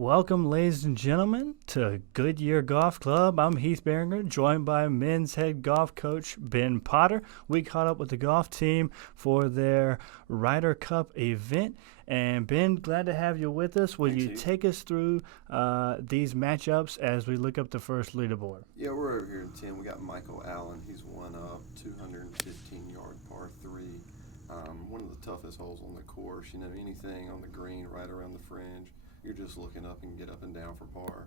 Welcome, ladies and gentlemen, to Goodyear Golf Club. I'm Heath Beringer, joined by men's head golf coach Ben Potter. We caught up with the golf team for their Ryder Cup event. And Ben, glad to have you with us. Will Thanks, you Heath. take us through these matchups as we look up the first leaderboard? Yeah, we're over here in 10. We got Michael Allen. He's one up, 215-yard par 3. One of the toughest holes on the course. You know, anything on the green right around the fringe, you're just looking up and get up and down for par.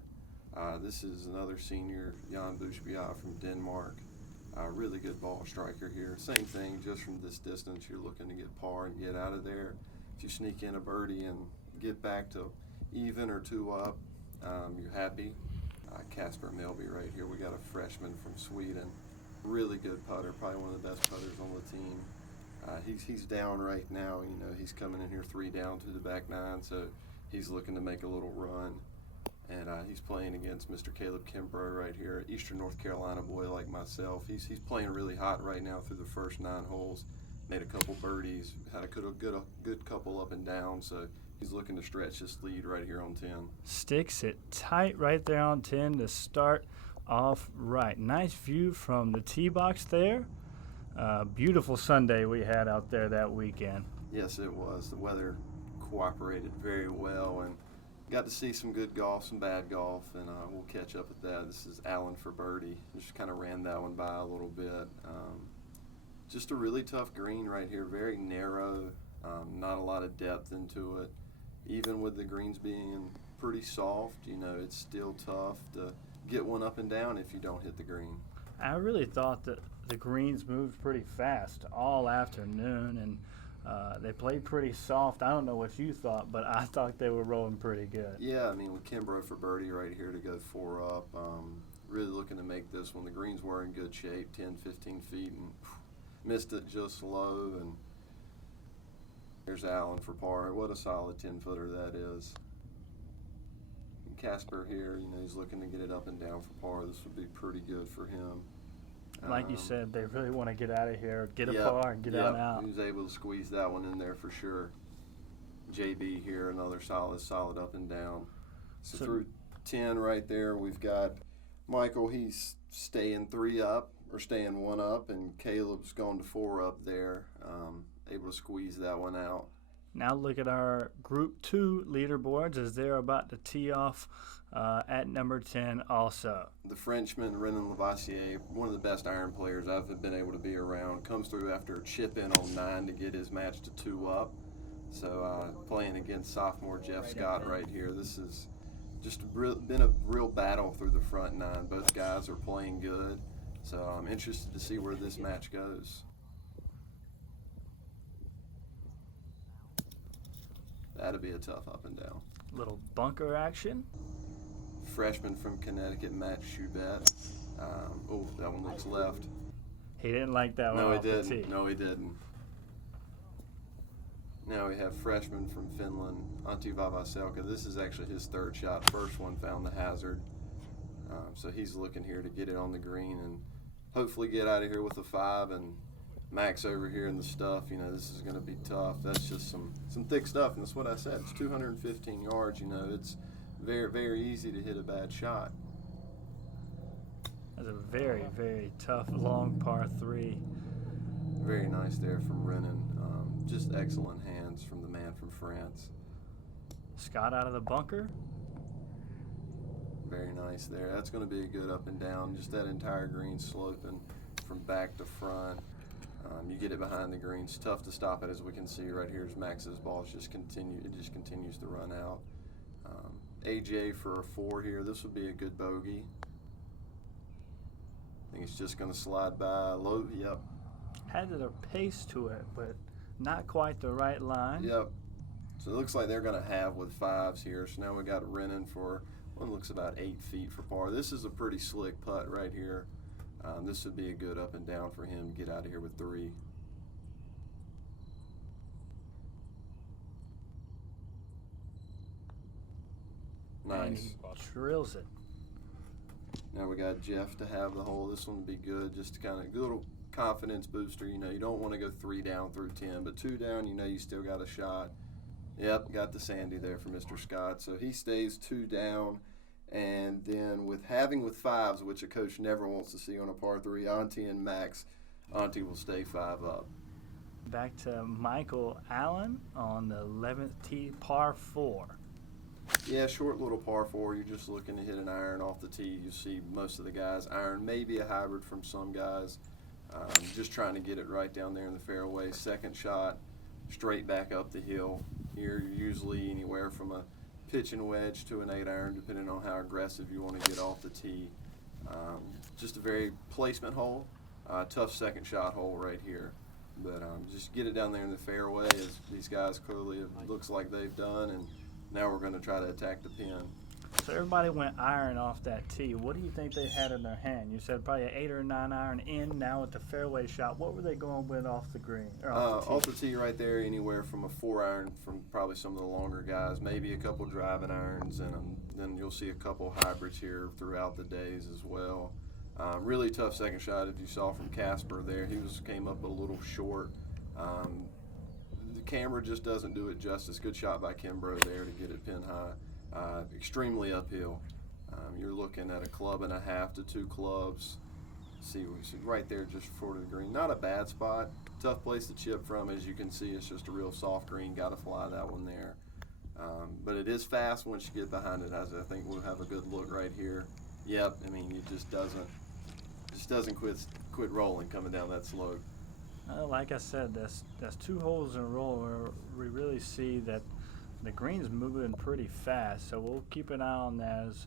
This is another senior, Jan Bushbiat from Denmark. Really good ball striker here. Same thing, just from this distance, you're looking to get par and get out of there. If you sneak in a birdie and get back to even or two up, you're happy. Casper Melby right here. We got a freshman from Sweden. Really good putter, probably one of the best putters on the team. He's down right now. You know, he's coming in here 3 down to the back 9, so he's looking to make a little run. And he's playing against Mr. Caleb Kimbrough right here, Eastern North Carolina boy like myself. He's playing really hot right now through the first 9 holes. Made a couple birdies, had a good couple up and down, so he's looking to stretch this lead right here on 10. Sticks it tight right there on 10 to start off right. Nice view from the tee box there. Beautiful Sunday we had out there that weekend. Yes, it was. The weather cooperated very well, and got to see some good golf, some bad golf, and we'll catch up with that. This is Allen for birdie. Just kind of ran that one by a little bit. Just a really tough green right here, very narrow, not a lot of depth into it. Even with the greens being pretty soft, you know, it's still tough to get one up and down if you don't hit the green. I really thought that the greens moved pretty fast all afternoon, and they played pretty soft. I don't know what you thought, but I thought they were rolling pretty good. Yeah, I mean, with Kimbrough for birdie right here to go 4 up, really looking to make this one. The greens were in good shape, 10, 15 feet, and missed it just low. And here's Allen for par. What a solid 10-footer that is. And Casper here, you know, he's looking to get it up and down for par. This would be pretty good for him. Like you said, they really want to get out of here, get a Yep, par, and get on out. He was able to squeeze that one in there for sure. JB here, another solid up and down. So through 10 right there, we've got Michael. He's staying 3 up or staying 1 up, and Caleb's gone to 4 up there, able to squeeze that one out. Now look at our Group 2 leaderboards as they're about to tee off at number 10 also. The Frenchman, Renan Lavassier, one of the best iron players I've been able to be around, comes through after a chip in on 9 to get his match to 2 up. So playing against sophomore Jeff Scott right here. This has just been a real battle through the front 9. Both guys are playing good, so I'm interested to see where this match goes. That'll be a tough up and down. Little bunker action. Freshman from Connecticut, Matt Schubert. That one looks left. He didn't like that one. No, he off the didn't. tee. No, he didn't. Now we have freshman from Finland, Antti Vavaselka. This is actually his 3rd shot. First one found the hazard. So he's looking here to get it on the green and hopefully get out of here with a 5. And Max over here in the stuff, you know, this is going to be tough. That's just some thick stuff, and that's what I said. It's 215 yards, you know. It's very, very easy to hit a bad shot. That's a very, very tough, long par 3. Very nice there from Renan. Just excellent hands from the man from France. Scott out of the bunker. Very nice there. That's going to be a good up and down. Just that entire green sloping from back to front. You get it behind the green. It's tough to stop it, as we can see right here. As Max's ball just continues to run out. AJ for a 4 here. This would be a good bogey. I think it's just going to slide by low. Yep. Had a pace to it, but not quite the right line. Yep. So it looks like they're going to have with 5s here. So now we got Renan for one looks about 8 feet for par. This is a pretty slick putt right here. This would be a good up and down for him to get out of here with 3. Nice. And he drills it. Now we got Jeff to have the hole. This one would be good, just to kind of a little confidence booster. You know, you don't want to go 3 down through 10, but 2 down, you know, you still got a shot. Yep, got the Sandy there for Mr. Scott. So he stays 2 down. And then with fives, which a coach never wants to see on a par 3, Auntie and Max, Auntie will stay 5 up. Back to Michael Allen on the 11th tee, par 4. Yeah, short little par 4. You're just looking to hit an iron off the tee. You see most of the guys iron, maybe a hybrid from some guys. Just trying to get it right down there in the fairway. Second shot, straight back up the hill. Here, you're usually anywhere from a pitch and wedge to an 8-iron, depending on how aggressive you want to get off the tee. Just a very placement hole. Tough second shot hole right here. But just get it down there in the fairway, as these guys clearly looks like they've done, and now we're going to try to attack the pin. So everybody went iron off that tee. What do you think they had in their hand? You said probably an 8 or 9 iron in. Now with the fairway shot, what were they going with off the green? Or off the tee right there, anywhere from a 4-iron from probably some of the longer guys, maybe a couple driving irons, and then you'll see a couple hybrids here throughout the days as well. Really tough second shot, if you saw from Casper there. He came up a little short. The camera just doesn't do it justice. Good shot by Kimbrough there to get it pin high. Extremely uphill. You're looking at a club and a half to 2 clubs. See right there just short of the green. Not a bad spot. Tough place to chip from. As you can see, it's just a real soft green. Got to fly that one there. But it is fast once you get behind it. As I think we'll have a good look right here. Yep. I mean, it just doesn't quit rolling coming down that slope. Like I said, that's 2 holes in a row where we really see that the green's moving pretty fast, so we'll keep an eye on that as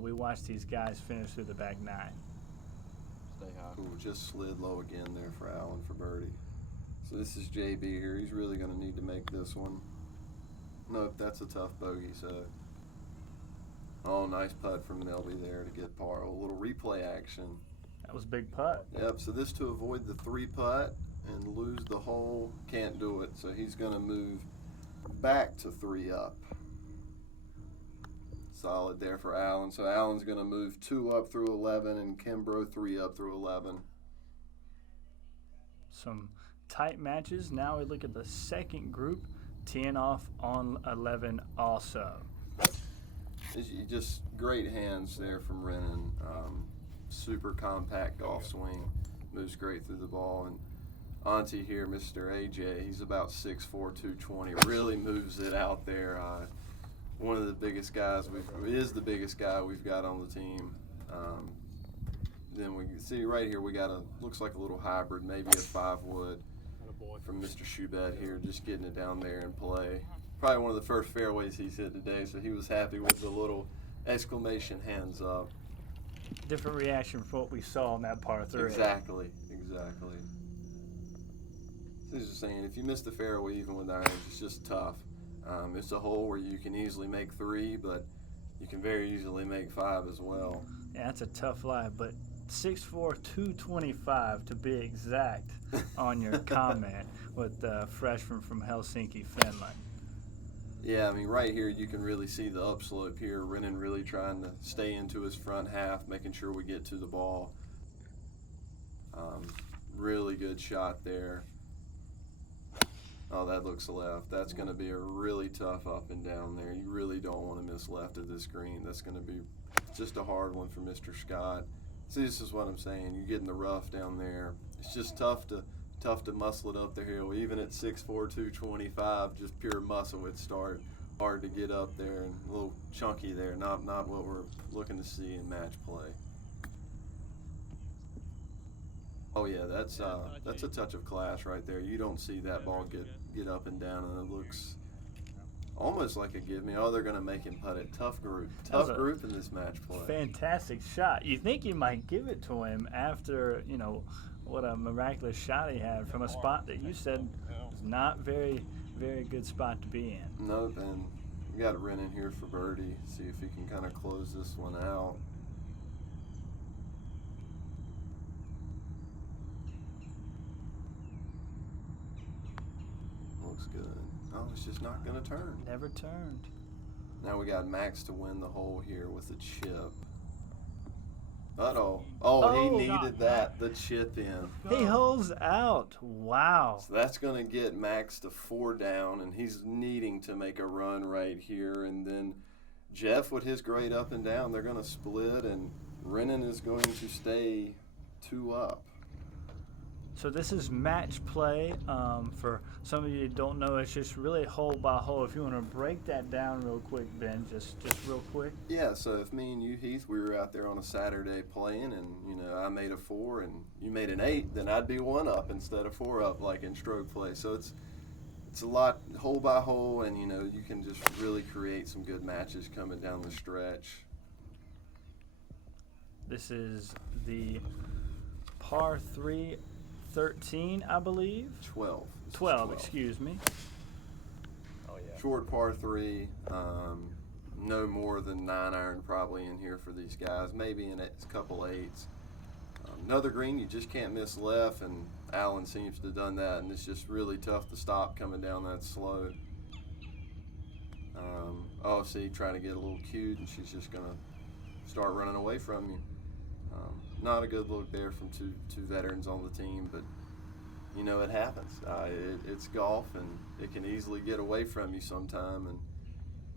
we watch these guys finish through the back 9. Stay high. Ooh, just slid low again there for Allen for birdie. So this is JB here. He's really going to need to make this one. Nope, that's a tough bogey. So, oh, nice putt from Melby there to get par. A little replay action. That was a big putt. Yep, so this to avoid the 3 putt and lose the hole. Can't do it, so he's going to move back to 3 up. Solid there for Allen. So Allen's going to move 2 up through 11 and Kimbrough 3 up through 11. Some tight matches. Now we look at the second group, teeing off on 11 also. Just great hands there from Renan. Super compact golf swing. Moves great through the ball. And Auntie here, Mr. AJ, he's about 6'4", 220. Really moves it out there. One of the biggest guys is the biggest guy we've got on the team. Then we can see right here we got looks like a little hybrid, maybe a 5-wood from Mr. Schubert here, just getting it down there in play. Probably one of the first fairways he's hit today, so he was happy with the little exclamation hands up. Different reaction from what we saw on that par 3. Exactly. This is saying if you miss the fairway even with irons, it's just tough. It's a hole where you can easily make 3, but you can very easily make 5 as well. Yeah, that's a tough life, but 6'4", 225 to be exact on your comment with the freshman from Helsinki, Finland. Yeah, I mean, right here you can really see the upslope here. Renan really trying to stay into his front half, making sure we get to the ball. Really good shot there. Oh, that looks left. That's going to be a really tough up and down there. You really don't want to miss left of this green. That's going to be just a hard one for Mr. Scott. See, this is what I'm saying. You get in the rough down there. It's just tough to muscle it up the hill. Even at 6'4", 225, just pure muscle would start. Hard to get up there and a little chunky there. Not what we're looking to see in match play. Oh yeah, that's a touch of class right there. You don't see that ball get up and down, and it looks almost like a give me. Oh, they're going to make him putt it. Tough group in this match play. Fantastic shot. You think you might give it to him after, what a miraculous shot he had from a spot that you said was not very, very good spot to be in. Nope, and we got Renan here for birdie. See if he can kind of close this one out. Looks good. Oh, it's just not going to turn. Never turned. Now we got Max to win the hole here with a chip. Uh-oh. He Oh, needed God. that, the chip in. He holds out. Wow. So that's going to get Max to 4 down, and he's needing to make a run right here. And then Jeff, with his great up and down, they're going to split, and Renan is going to stay 2 up. So this is match play. For some of you who don't know, it's just really hole by hole. If you want to break that down real quick, Ben, just real quick. Yeah, so if me and you, Heath, we were out there on a Saturday playing, and, I made a 4 and you made an 8, then I'd be 1 up instead of 4 up like in stroke play. So it's a lot hole by hole, and, you can just really create some good matches coming down the stretch. This is the par 3 13, I believe. 12. 12, excuse me. Oh yeah. Short par 3, no more than 9 iron probably in here for these guys, maybe in a couple 8s. Another green, you just can't miss left, and Alan seems to have done that, and it's just really tough to stop coming down that slow. See, trying to get a little cute, and she's just going to start running away from you. Not a good look there from two veterans on the team, but it happens. It's golf, and it can easily get away from you sometime. And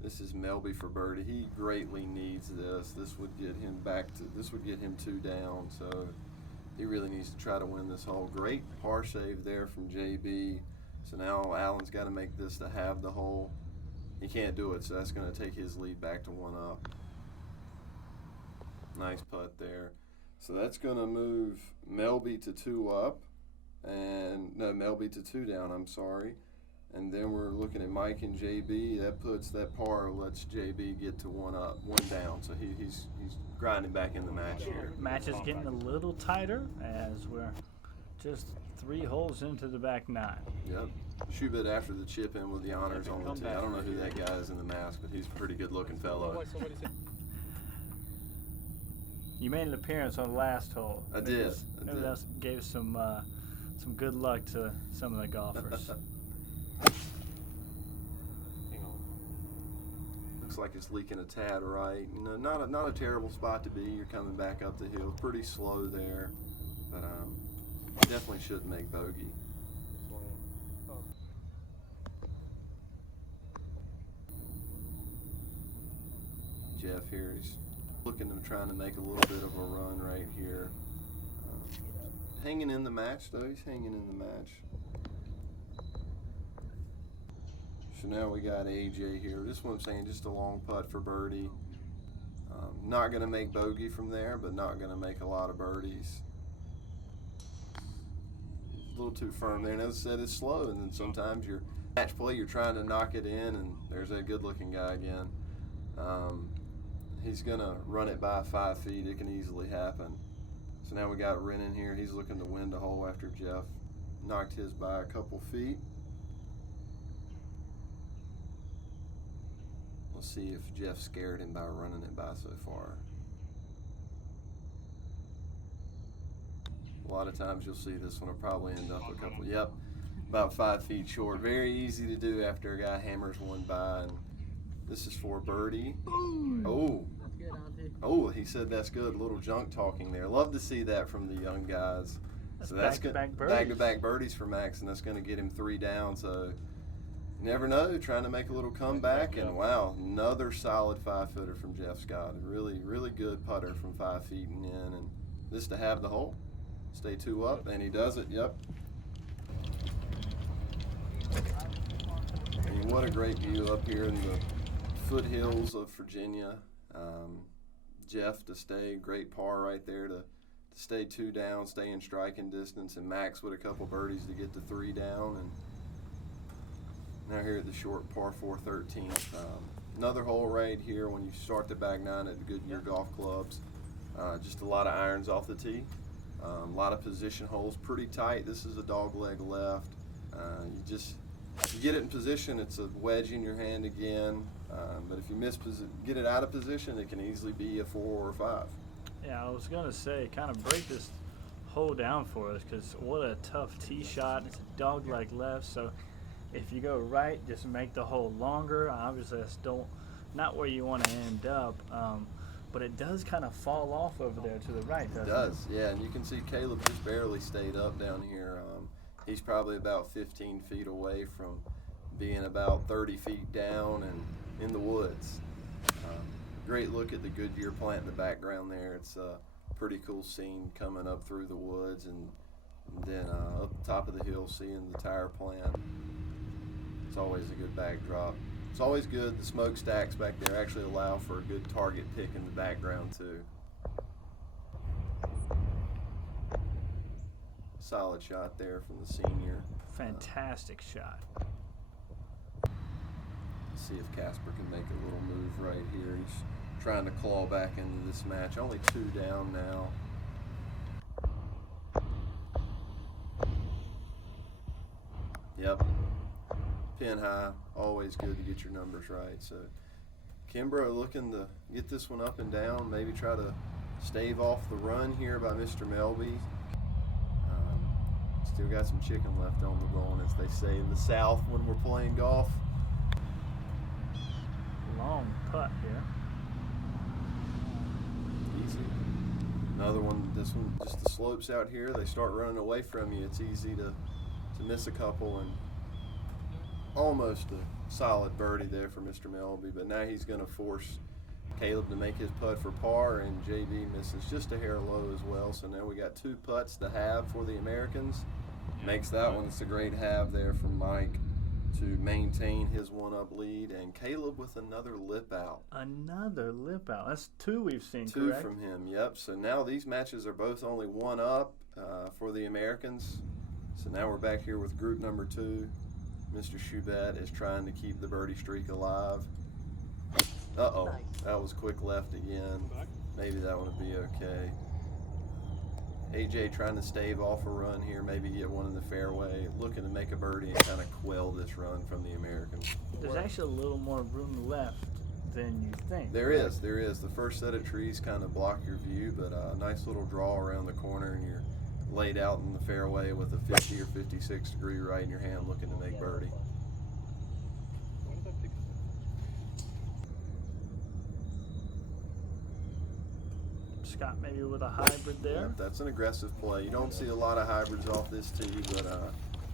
this is Melby for birdie. He greatly needs this. This would get him 2 down. So he really needs to try to win this hole. Great par save there from JB. So now Allen's got to make this to have the hole. He can't do it, so that's going to take his lead back to 1 up. Nice putt there. So that's going to move Melby to 2 up, and no, Melby to 2 down, I'm sorry. And then we're looking at Mike and JB. That par lets JB get to 1 up, 1 down. So he's grinding back in the match here. Match is getting a little tighter as we're just 3 holes into the back 9. Yep. Schubert after the chip in with the honors on the tee. I don't know who that guy is in the mask, but he's a pretty good looking fellow. You made an appearance on the last hole. I did. Maybe that gave some good luck to some of the golfers. Looks like it's leaking a tad right. Not a terrible spot to be. You're coming back up the hill, pretty slow there, but definitely shouldn't make bogey. Jeff here is looking to trying to make a little bit of a run right here. Hanging in the match, though. He's hanging in the match. So now we got AJ here. This is what I'm saying, just a long putt for birdie. Not going to make bogey from there, but not going to make a lot of birdies. A little too firm there. And as I said, it's slow. And then sometimes your match play, you're trying to knock it in, and there's that good-looking guy again. He's going to run it by 5 feet. It can easily happen. So now we got Renan here. He's looking to win the hole after Jeff knocked his by a couple feet. We'll see if Jeff scared him by running it by so far. A lot of times you'll see this one will probably end up a couple, about 5 feet short. Very easy to do after a guy hammers one by. And this is for birdie. Oh, he said that's good. A little junk talking there. Love to see that from the young guys. So that's good. Back-to-back birdies for Max, and that's going to get him 3 down. So you never know. Trying to make a little comeback, and wow, another solid 5-footer from Jeff Scott. A really, really good putter from 5 feet and in, and this to have the hole. Stay 2 up, and he does it. Yep. I mean, what a great view up here in the foothills of Virginia. Jeff to stay, great par right there to stay 2 down, stay in striking distance, and Max with a couple birdies to get to 3 down. And now here at the short par 4 13th. Another hole right here when you start the back 9 at the Goodyear Golf Clubs. Just a lot of irons off the tee. A lot of position holes, pretty tight. This is a dog leg left. You get it in position, it's a wedge in your hand again. But if you get it out of position, it can easily be a 4 or a 5. Yeah, I was going to say, kind of break this hole down for us, because what a tough tee shot. It's a dog leg left, so if you go right, just make the hole longer. Obviously, that's not where you want to end up. but it does kind of fall off over there to the right, doesn't it? It does, yeah. And you can see Caleb just barely stayed up down here. He's probably about 15 feet away from being about 30 feet down and in the woods. Great look at the Goodyear plant in the background there. It's a pretty cool scene coming up through the woods, and then up the top of the hill seeing the tire plant. It's always a good backdrop. It's always good. The smokestacks back there actually allow for a good target pick in the background too. Solid shot there from the senior. Fantastic shot. See if Casper can make a little move right here. He's trying to claw back into this match. Only 2 down now. Yep. Pin high. Always good to get your numbers right. So Kimbrough looking to get this one up and down. Maybe try to stave off the run here by Mr. Melby. Still got some chicken left on the bone, as they say in the South when we're playing golf. Long putt here. Easy. Another one, this one, just the slopes out here, they start running away from you. It's easy to miss a couple, and almost a solid birdie there for Mr. Melby, but now he's going to force Caleb to make his putt for par, and JB misses just a hair low as well. So now we got 2 putts to have for the Americans. Makes that one. It's a great have there from Mike to maintain his 1-up lead, and Caleb with another lip out. Another lip out. That's 2 we've seen, 2 correct? from him, yep. So now these matches are both only 1 up for the Americans. So now we're back here with group number 2. Mr. Schubert is trying to keep the birdie streak alive. Uh-oh, that was quick left again. Maybe that one would be okay. AJ trying to stave off a run here, maybe get one in the fairway, looking to make a birdie and kind of quell this run from the Americans. There's actually a little more room left than you think. There is. The first set of trees kind of block your view, but a nice little draw around the corner, and you're laid out in the fairway with a 50 or 56 degree right in your hand looking to make birdie. Scott maybe with a hybrid there. Yeah, that's an aggressive play. You don't see a lot of hybrids off this tee, but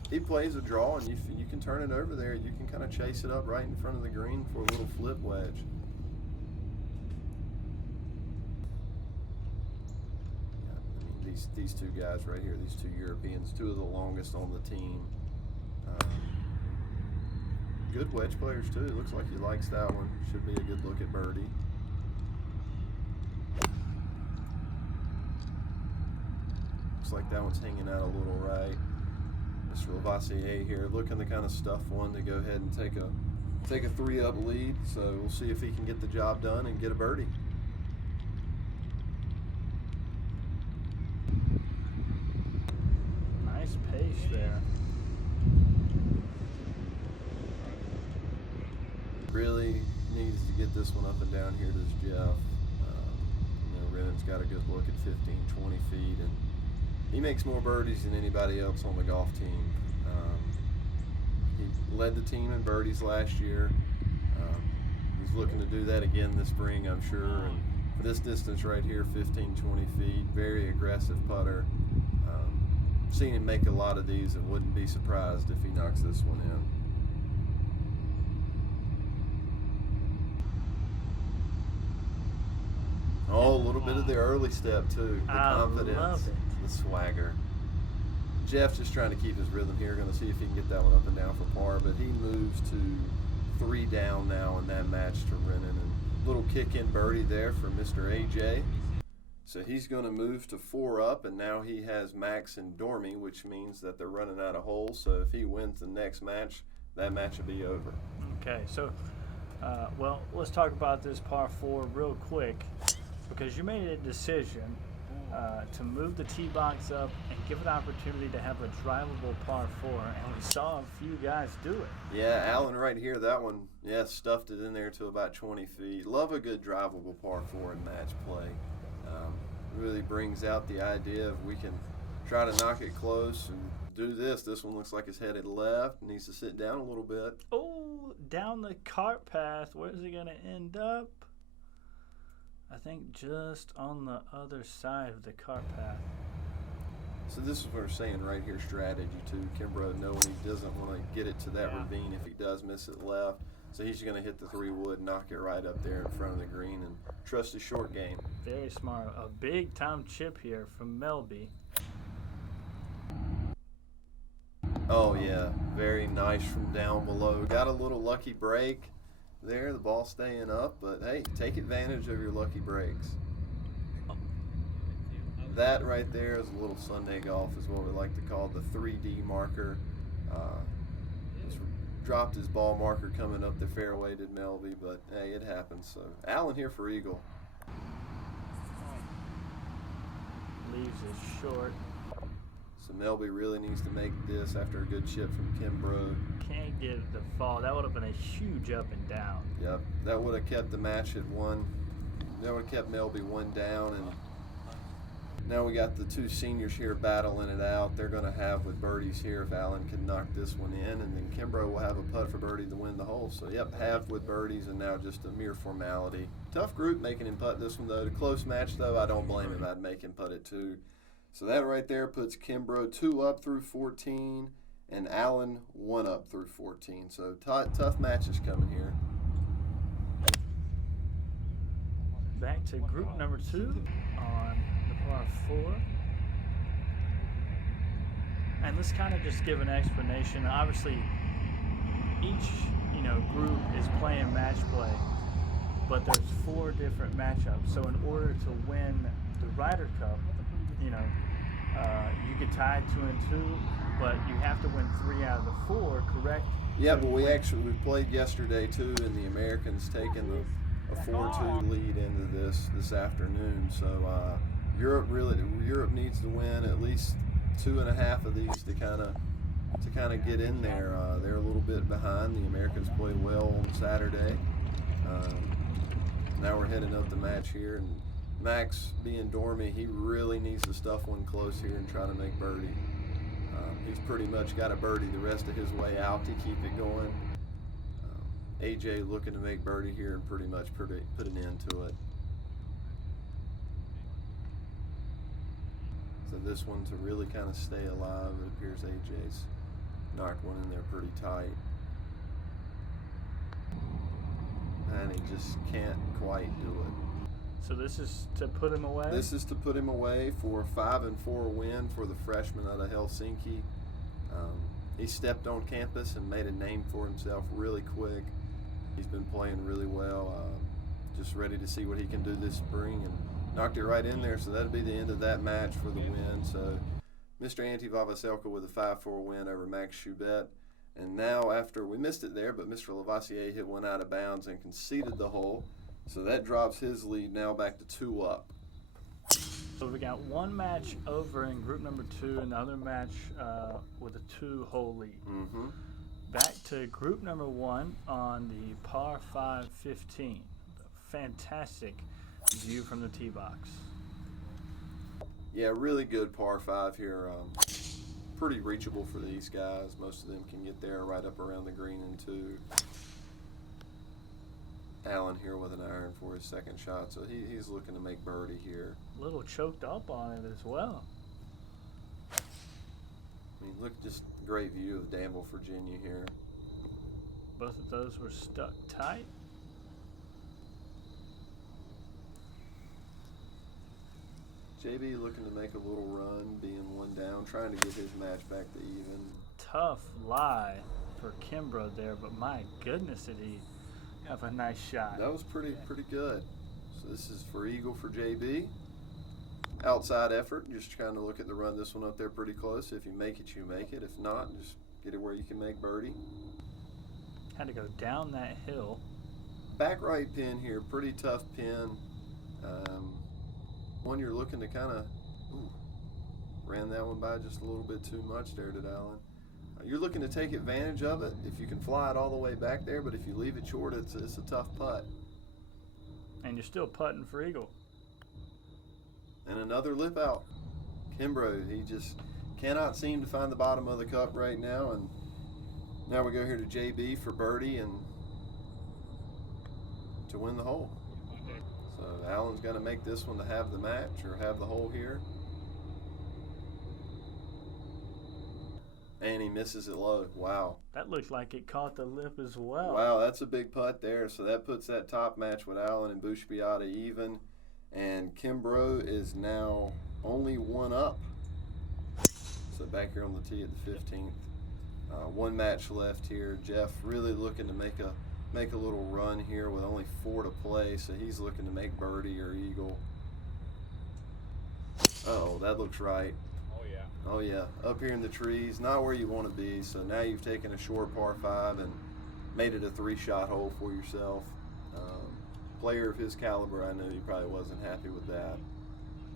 he plays a draw, and you can turn it over there. You can kind of chase it up right in front of the green for a little flip wedge. Yeah, I mean, these 2 guys right here, these 2 Europeans, 2 of the longest on the team. Good wedge players too. Looks like he likes that one. Should be a good look at birdie. Looks like that one's hanging out a little right. Mr. Lavassier here looking to kind of stuff one to go ahead and take a 3-up lead. So we'll see if he can get the job done and get a birdie. Nice pace there. Really needs to get this one up and down here, does Jeff. Renan's got a good look at 15, 20 feet, and he makes more birdies than anybody else on the golf team. He led the team in birdies last year. He's looking to do that again this spring, I'm sure. And for this distance right here, 15, 20 feet, very aggressive putter. Seen him make a lot of these and wouldn't be surprised if he knocks this one in. Oh, a little bit of the early step too. The confidence, love it. the swagger. Jeff's just trying to keep his rhythm here. Going to see if he can get that one up and down for par. But he moves to 3 down now in that match to Renan. And little kick-in birdie there for Mr. AJ. So he's going to move to 4 up, and now he has Max and Dormy, which means that they're running out of holes. So if he wins the next match, that match will be over. Okay, so, well, let's talk about this par 4 real quick, because you made a decision to move the tee box up and give it an opportunity to have a drivable par 4, and we saw a few guys do it. Yeah, Alan right here, that one, yeah, stuffed it in there to about 20 feet. Love a good drivable par 4 in match play. Really brings out the idea of we can try to knock it close and do this. This one looks like it's headed left. Needs to sit down a little bit. Oh, down the cart path. Where's it going to end up? I think just on the other side of the cart path. So this is what we're saying right here, strategy too. Kimbrough knowing he doesn't want to get it to that ravine if he does miss it left. So he's going to hit the 3-wood, knock it right up there in front of the green, and trust his short game. Very smart. A big time chip here from Melby. Oh yeah, very nice from down below. Got a little lucky break there, the ball staying up, but hey, take advantage of your lucky breaks. That right there is a little Sunday golf, is what we like to call the 3D marker. Just dropped his ball marker coming up the fairway, did Melby, but hey, it happens. So Allen here for eagle. Leaves it short. So Melby really needs to make this after a good chip from Kimbrough. Can't get it to fall. That would have been a huge up and down. Yep, that would have kept the match at one. That would have kept Melby one down, and now we got the two seniors here battling it out. They're going to have with birdies here if Allen can knock this one in, and then Kimbrough will have a putt for birdie to win the hole. So yep, half with birdies, and now just a mere formality. Tough group making him putt this one though. The close match though, I don't blame him. I'd make him putt it too. So that right there puts Kimbrough 2 up through 14, and Allen 1 up through 14. So tough matches coming here. Back to group number 2 on the par 4. And let's kind of just give an explanation. Obviously, each group is playing match play, but there's 4 different matchups. So in order to win the Ryder Cup, you could tie 2 and 2, but you have to win 3 out of the 4, correct? Yeah, but we played yesterday too, and the Americans taking a 4-2 lead into this afternoon. So Europe needs to win at least 2.5 of these to kind of get in there. They're a little bit behind. The Americans played well on Saturday. Now we're heading up the match here, and Max, being dormy, he really needs to stuff one close here and try to make birdie. He's pretty much got a birdie the rest of his way out to keep it going. AJ looking to make birdie here and pretty much put an end to it. So this one to really kind of stay alive, it appears AJ's knocked one in there pretty tight. And he just can't quite do it. So this is to put him away? This is to put him away for a 5-4 win for the freshman out of Helsinki. He stepped on campus and made a name for himself really quick. He's been playing really well. Just ready to see what he can do this spring, and knocked it right in there. So that'll be the end of that match for the win. So Mr. Antti Vavaselka with a 5-4 win over Max Schubert. And now after we missed it there, but Mr. Lavoisier hit one out of bounds and conceded the hole. So that drops his lead now back to 2 up. So we got one match over in group number 2, and the other match with a 2-hole lead. Mm-hmm. Back to group number 1 on the par 5 15. Fantastic view from the tee box. Yeah, really good par 5 here. Pretty reachable for these guys. Most of them can get there right up around the green in 2. Allen here with an iron for his second shot, so he's looking to make birdie here. A little choked up on it as well. I mean, look, just great view of Danville, Virginia here. Both of those were stuck tight. JB looking to make a little run, being 1 down, trying to get his match back to even. Tough lie for Kimbrough there, but my goodness, did he have a nice shot. That was pretty good. So this is for eagle for JB. Outside effort, just trying to look at the run this one up there pretty close. If you make it, you make it. If not, just get it where you can make birdie. Had to go down that hill. Back right pin here, pretty tough pin. One you're looking to kind of, ran that one by just a little bit too much there, did Allen. You're looking to take advantage of it if you can fly it all the way back there, but if you leave it short, it's a tough putt. And you're still putting for eagle. And another lip out. Kimbrough, he just cannot seem to find the bottom of the cup right now, and now we go here to JB for birdie and to win the hole. So Allen's going to make this one to have the match or have the hole here. And he misses it low. Wow. That looks like it caught the lip as well. Wow, that's a big putt there. So that puts that top match with Allen and Bushbiata even. And Kimbrough is now only one up. So back here on the tee at the 15th. One match left here. Jeff really looking to make a little run here with only 4 to play. So he's looking to make birdie or eagle. Uh-oh, that looks right. Oh yeah, up here in the trees, not where you want to be. So now you've taken a short par 5 and made it a 3-shot hole for yourself. Player of his caliber, I know he probably wasn't happy with that.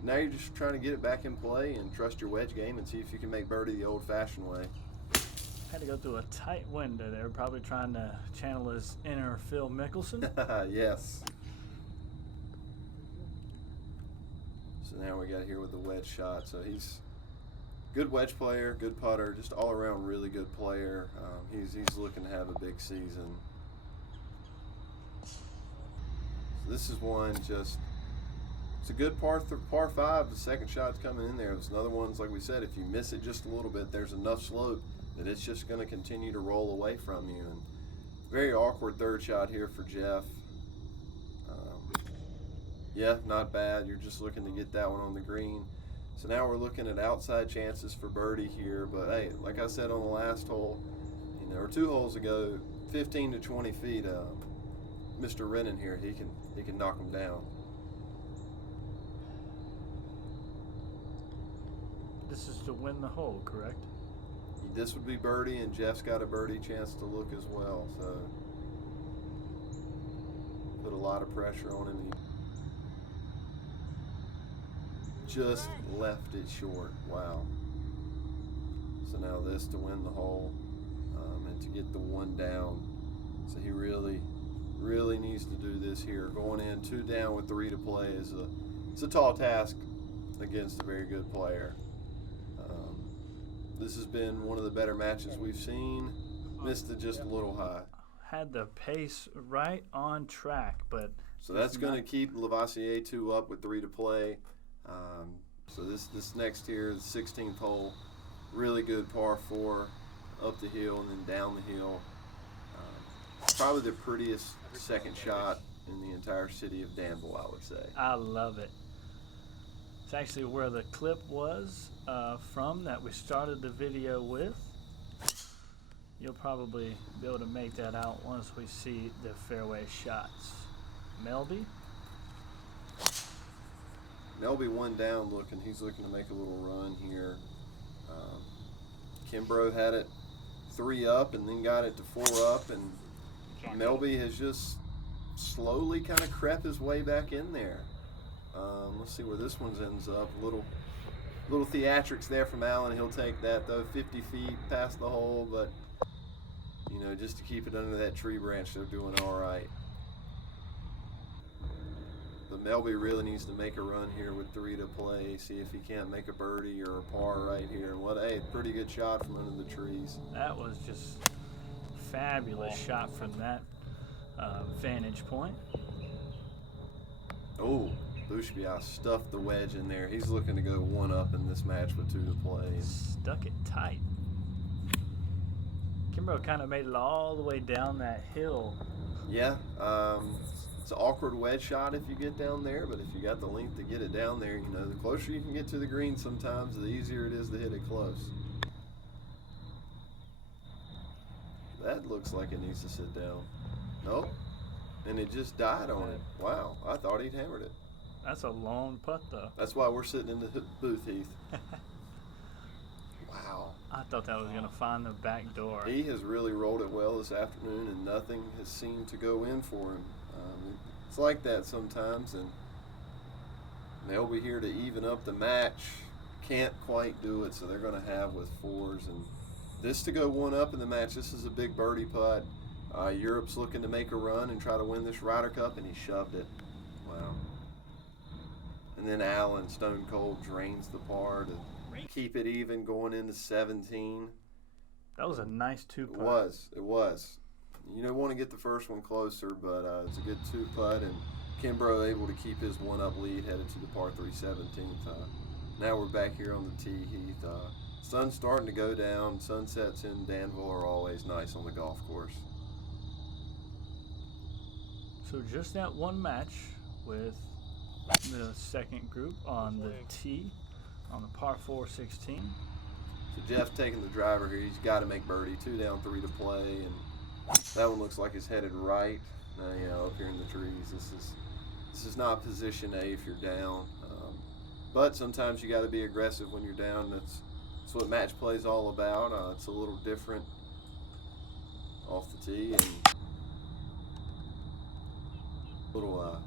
Now you're just trying to get it back in play and trust your wedge game and see if you can make birdie the old-fashioned way. Had to go through a tight window there, probably trying to channel his inner Phil Mickelson. Yes. So now we got here with the wedge shot. So he's good wedge player, good putter, just all around really good player. He's looking to have a big season. So this is one just, it's a good par 5. The second shot's coming in there. It's another one, like we said, if you miss it just a little bit, there's enough slope that it's just going to continue to roll away from you. And very awkward third shot here for Jeff. Yeah, not bad. You're just looking to get that one on the green. So now we're looking at outside chances for birdie here. But hey, like I said on the last hole, or 2 holes ago, 15 to 20 feet, Mr. Rennan here, he can knock him down. This is to win the hole, correct? This would be birdie, and Jeff's got a birdie chance to look as well. So put a lot of pressure on him. He just left it short. Wow. So now this to win the hole and to get the 1 down. So he really needs to do this here. Going in 2 down with 3 to play it's a tall task against a very good player. This has been one of the better matches we've seen. Missed it just a little high. Had the pace right on track, but so that's going to keep Lavoisier 2 up with 3 to play. So this next here, the 16th hole, really good par 4 up the hill and then down the hill. Probably the prettiest second shot in the entire city of Danville, I would say. I love it. It's actually where the clip was from that we started the video with. You'll probably be able to make that out once we see the fairway shots. Melby? Melby 1 down looking. He's looking to make a little run here. Kimbrough had it 3 up and then got it to 4 up, and Melby has just slowly kind of crept his way back in there. Let's see where this one ends up. Little theatrics there from Allen. He'll take that though, 50 feet past the hole, but just to keep it under that tree branch, they're doing all right. But Melby really needs to make a run here with 3 to play. See if he can't make a birdie or a par right here. Pretty good shot from under the trees. That was just fabulous shot from that vantage point. Oh, Bushbiat stuffed the wedge in there. He's looking to go 1 up in this match with 2 to play. Stuck it tight. Kimbrough kind of made it all the way down that hill. Yeah, it's an awkward wedge shot if you get down there, but if you got the length to get it down there, the closer you can get to the green sometimes, the easier it is to hit it close. That looks like it needs to sit down. Nope. And it just died on it. Wow, I thought he'd hammered it. That's a long putt, though. That's why we're sitting in the booth, Heath. Wow. I thought that was going to find the back door. He has really rolled it well this afternoon, and nothing has seemed to go in for him. It's like that sometimes, and they'll be here to even up the match. Can't quite do it, so they're going to have with 4s. And this to go 1 up in the match, this is a big birdie putt. Europe's looking to make a run and try to win this Ryder Cup, and he shoved it. Wow. And then Allen, stone cold, drains the par to keep it even going into 17. That was a nice 2 putt. It was. You don't want to get the first one closer, but it's a good 2 putt, and Kimbrough able to keep his one-up lead headed to the par 3 17th. Now we're back here on the tee, Heath. Sun's starting to go down. Sunsets in Danville are always nice on the golf course. So just that one match with the second group on the tee on the par 4 16. So Jeff's taking the driver here. He's got to make birdie. 2 down, 3 to play, and that one looks like it's headed right. Up here in the trees. This is not position A if you're down, but sometimes you got to be aggressive when you're down. That's what match play is all about. It's a little different off the tee, and a little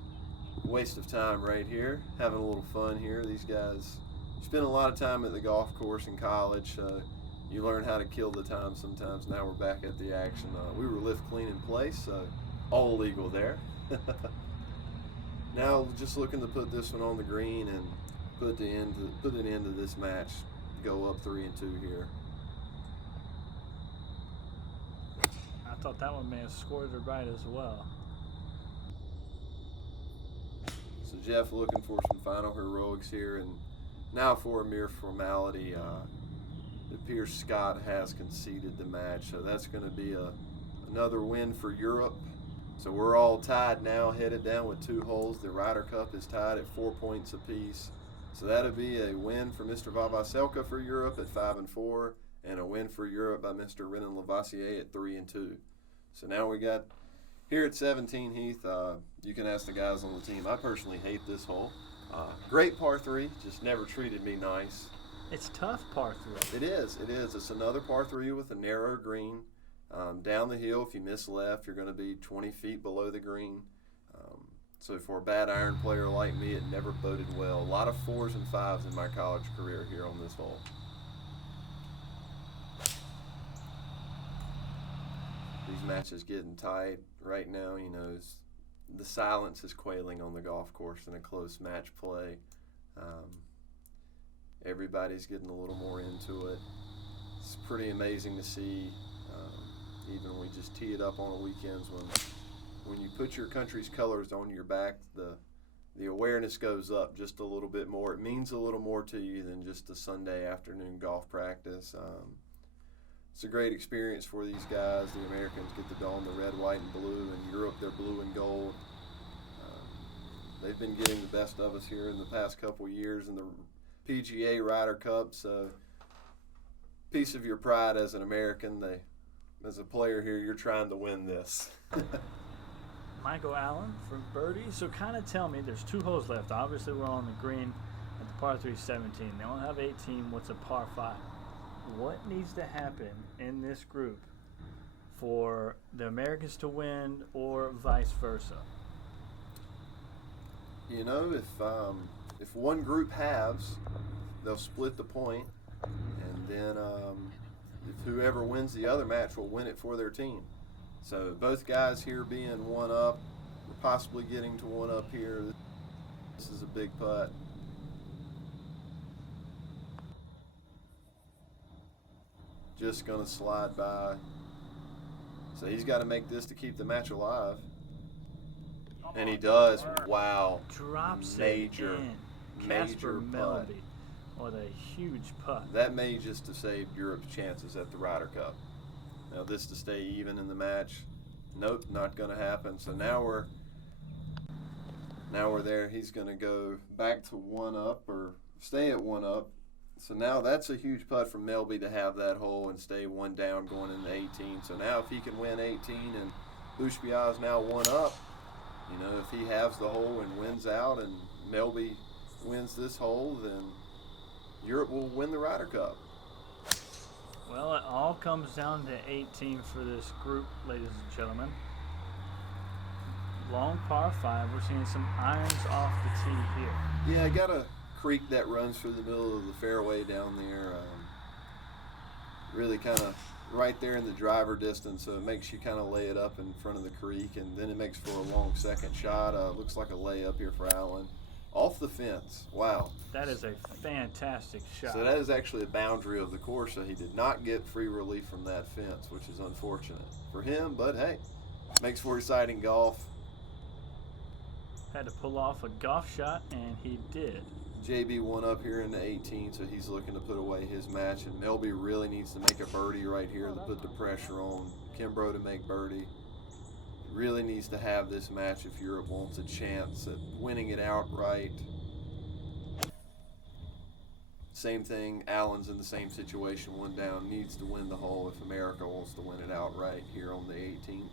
waste of time right here. Having a little fun here. These guys spend a lot of time at the golf course in college. You learn how to kill the time sometimes. Now we're back at the action. We were lift clean in place, so all legal there. Now just looking to put this one on the green and put an end to this match. Go up 3 and 2 here. I thought that one may have scored it right as well. So Jeff looking for some final heroics here, and now for a mere formality, it appears Scott has conceded the match, so that's going to be another win for Europe. So we're all tied now, headed down with 2 holes. The Ryder Cup is tied at 4 points apiece. So that'll be a win for Mr. Vavaselka for Europe at 5 and 4, and a win for Europe by Mr. Renan Lavoisier at 3 and 2. So now we got here at 17, Heath. You can ask the guys on the team. I personally hate this hole. Great par 3, just never treated me nice. It's tough par 3. It is. It's another par 3 with a narrow green. Down the hill, if you miss left, you're going to be 20 feet below the green. So for a bad iron player like me, it never boded well. A lot of 4s and 5s in my college career here on this hole. These matches getting tight right now. The silence is quailing on the golf course in a close match play. Everybody's getting a little more into it. It's pretty amazing to see. Even when we just tee it up on the weekends, when you put your country's colors on your back, the awareness goes up just a little bit more. It means a little more to you than just a Sunday afternoon golf practice. It's a great experience for these guys. The Americans get to don the red, white, and blue. In Europe, they're blue and gold. They've been getting the best of us here in the past couple years in the PGA Ryder Cup. So, piece of your pride as an American. As a player here, you're trying to win this. Michael Allen for birdie. So kind of tell me, there's 2 holes left. Obviously, we're on the green at the par 3 17. They only have 18. What's a par 5? What needs to happen in this group for the Americans to win, or vice versa? If one group halves, they'll split the point, and then if whoever wins the other match will win it for their team. So both guys here being 1 up, possibly getting to 1 up here. This is a big putt. Just going to slide by. So he's got to make this to keep the match alive. And he does. Wow. Drops major, it in. major Casper putt. Melby with a huge putt. That may just have saved Europe's chances at the Ryder Cup. Now this to stay even in the match. Nope, not going to happen. So now we're there. He's going to go back to 1 up, or stay at 1 up. So now that's a huge putt from Melby to have that hole and stay 1 down going into 18. So now if he can win 18 and Bushbiah is now 1 up, if he halves the hole and wins out and Melby wins this hole, then Europe will win the Ryder Cup. Well, it all comes down to 18 for this group, ladies and gentlemen. Long par 5. We're seeing some irons off the tee here. Yeah, I got a creek that runs through the middle of the fairway down there. Really kind of right there in the driver distance, so it makes you kind of lay it up in front of the creek, and then it makes for a long second shot. Looks like a layup here for Allen. Off the fence. Wow. That is a fantastic shot. So that is actually a boundary of the course, so he did not get free relief from that fence, which is unfortunate for him, but hey, makes for exciting golf. Had to pull off a golf shot, and he did. JB won up here in the 18, so he's looking to put away his match. And Melby really needs to make a birdie right here to put the pressure on Kimbrough to make birdie. Really needs to have this match if Europe wants a chance at winning it outright. Same thing, Allen's in the same situation, one down, needs to win the hole if America wants to win it outright here on the 18th.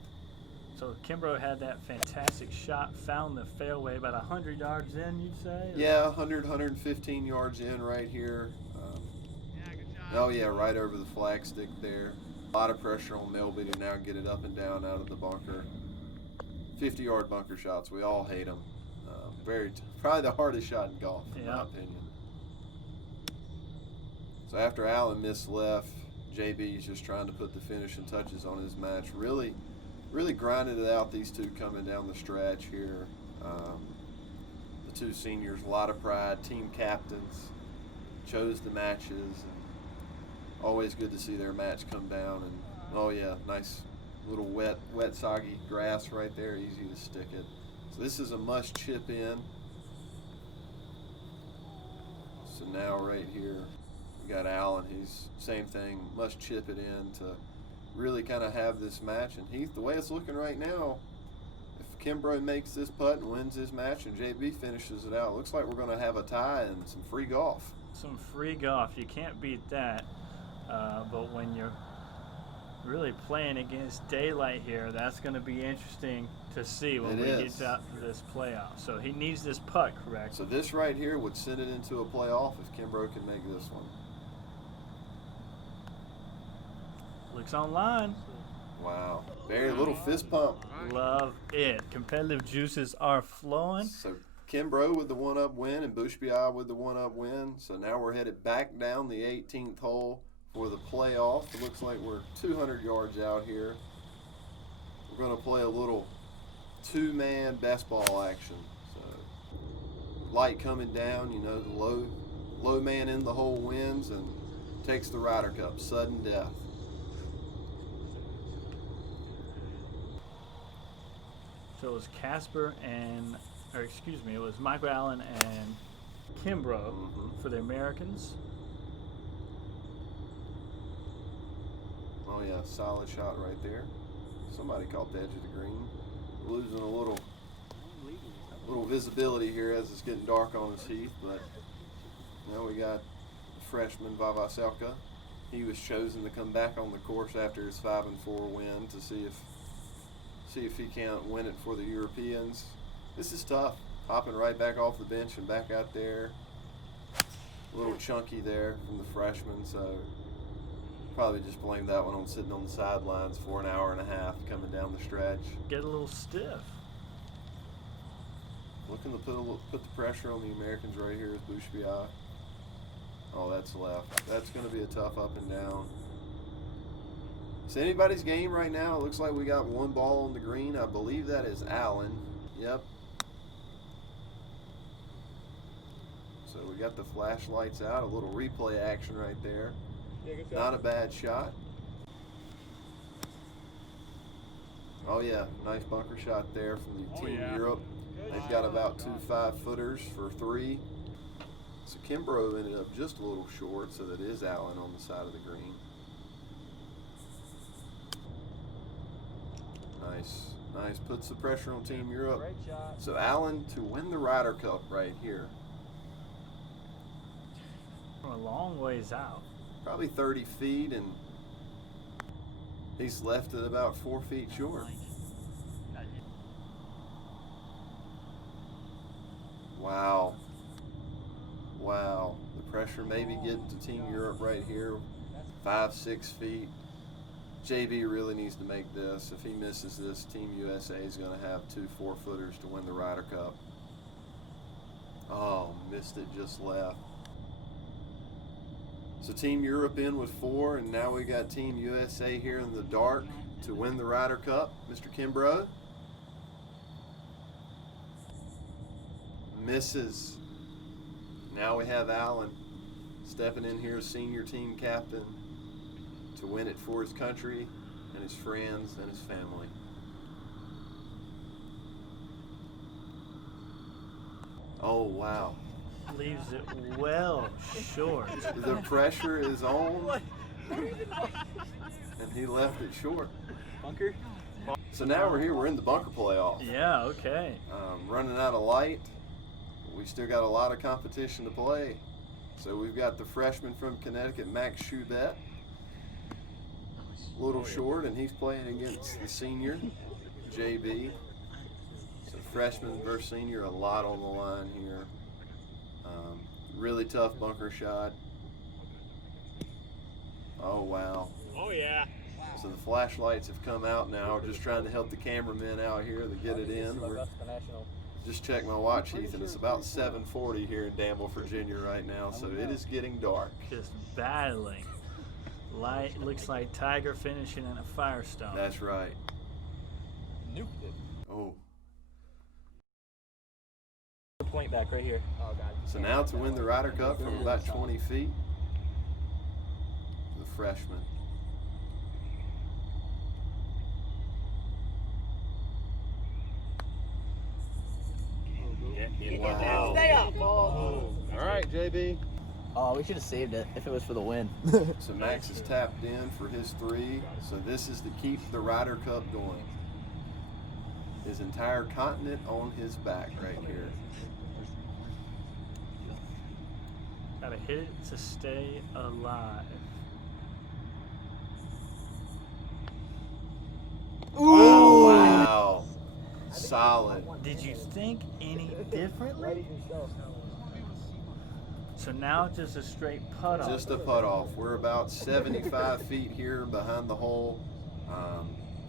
So Kimbrough had that fantastic shot, found the fairway about 100 yards in, you'd say? Yeah, 115 yards in right here. Oh yeah, right over the flagstick there. A lot of pressure on Melby to now get it up and down out of the bunker. 50-yard bunker shots, we all hate them. Probably the hardest shot in golf, in my opinion. So after Allen missed left, JB's just trying to put the finishing touches on his match. Really grinded it out, these two coming down the stretch here. The two seniors, a lot of pride, team captains, chose the matches, and always good to see their match come down. And oh yeah, nice little wet soggy grass right there, easy to stick it. So this is a must chip in. So now right here, we got Allen, he's same thing, must chip it in to really kind of have this match. And Heath, the way it's looking right now, if Kimbrough makes this putt and wins his match and JB finishes it out, looks like we're going to have a tie and some free golf. Some free golf, you can't beat that. But when you're really playing against daylight here, that's going to be interesting to see when we get out to this playoff. So he needs this putt, correct? So this right here would send it into a playoff if Kimbrough can make this one. Looks online. Wow. Very little fist pump. Love it. Competitive juices are flowing. So Kimbrough with the one-up win and Bushbiah with the one-up win. So now we're headed back down the 18th hole for the playoff. It looks like we're 200 yards out here. We're going to play a little two-man best ball action. So light coming down, you know, the low man in the hole wins and takes the Ryder Cup. Sudden death. So it was it was Michael Allen and Kimbrough for the Americans. Oh yeah, solid shot right there. Somebody caught the edge of the green. Losing a little visibility here as it's getting dark on us, Heath, but now we got the freshman Vavaselka. He was chosen to come back on the course after his 5-4 win to see if he can't win it for the Europeans. This is tough, hopping right back off the bench and back out there. A little chunky there from the freshman, so probably just blame that one on sitting on the sidelines for an hour and a half coming down the stretch. Get a little stiff. Looking to put the pressure on the Americans right here is Bushbiah. Oh, that's left. That's going to be a tough up and down. It's anybody's game right now. It looks like we got one ball on the green. I believe that is Allen. Yep. So we got the flashlights out. A little replay action right there. Not a bad shot. Oh yeah, nice bunker shot there from the Team Europe. They've got about 2 5-footers for 3. So Kimbrough ended up just a little short, so that is Allen on the side of the green. Nice, puts the pressure on Team Europe. Great shot. So Allen to win the Ryder Cup right here. From a long ways out. Probably 30 feet, and he's left it about 4 feet short. Wow. The pressure maybe getting to Team Europe right here. 5-6 feet. JB really needs to make this. If he misses this, Team USA is going to have 2 4-footers to win the Ryder Cup. Oh, missed it just left. So Team Europe in with 4, and now we got Team USA here in the dark to win the Ryder Cup. Mr. Kimbrough misses. Now we have Allen stepping in here as senior team captain to win it for his country and his friends and his family. Oh, wow. Leaves it well short. The pressure is on, and he left it short. Bunker? So now we're here. We're in the bunker playoff. Yeah, okay. Running out of light. We still got a lot of competition to play. So we've got the freshman from Connecticut, Max Schubert. A little short, and he's playing against the senior, JB. So freshman versus senior, a lot on the line here. Really tough bunker shot. Oh, wow. Oh, yeah. So the flashlights have come out now. We're just trying to help the cameramen out here to get it in. We're just check my watch, Heath, and it's about 7:40 here in Danville, Virginia right now. So it is getting dark. Just battling. Light looks like Tiger finishing in a Firestone. That's right. Nuked it. Oh. Point back right here. Oh, God. So now to win the Ryder Cup from about 20 feet, the freshman. Wow. Stay up. Oh. All right, JB. Oh, we should have saved it if it was for the win. So Max is tapped in for his 3. So this is to keep the Ryder Cup going. His entire continent on his back right here. Gotta hit it to stay alive. Ooh! Wow. Solid. Did you think any differently? So now just a straight putt off. Just a putt off. We're about 75 feet here behind the hole,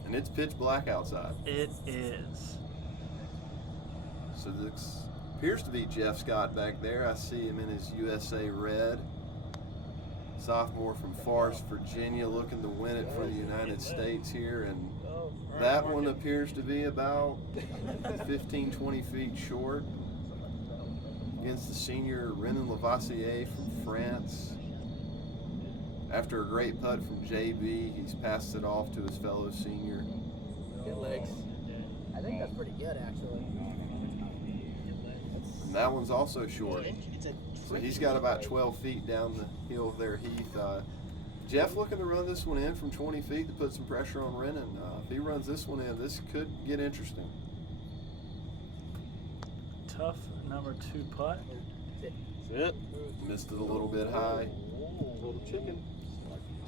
and it's pitch black outside. It is. So this appears to be Jeff Scott back there. I see him in his USA red. Sophomore from Forest, Virginia, looking to win it for the United States here. And that one appears to be about 15, 20 feet short against the senior Renan Lavoisier from France. After a great putt from JB, he's passed it off to his fellow senior. Good legs. I think that's pretty good, actually. And that one's also short. So he's got about 12 feet down the hill there, Heath. Jeff looking to run this one in from 20 feet to put some pressure on Renan. If he runs this one in, this could get interesting. Tough number 2 putt. Sit. Missed it a little bit high. Little chicken.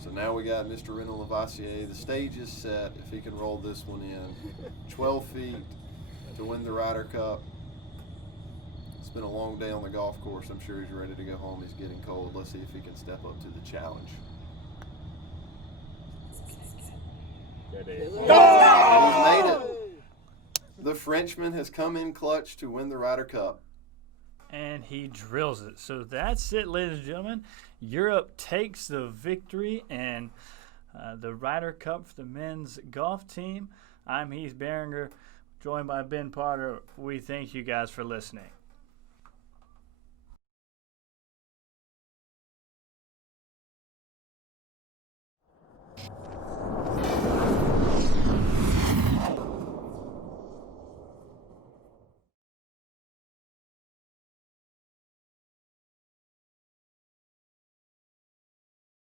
So now we got Mr. Renan Lavoisier. The stage is set if he can roll this one in. 12 feet to win the Ryder Cup. It's been a long day on the golf course. I'm sure he's ready to go home. He's getting cold. Let's see if he can step up to the challenge. Good. And he's made it. The Frenchman has come in clutch to win the Ryder Cup. And he drills it. So that's it, ladies and gentlemen. Europe takes the victory and the Ryder Cup for the men's golf team. I'm Heath Behringer, joined by Ben Potter. We thank you guys for listening.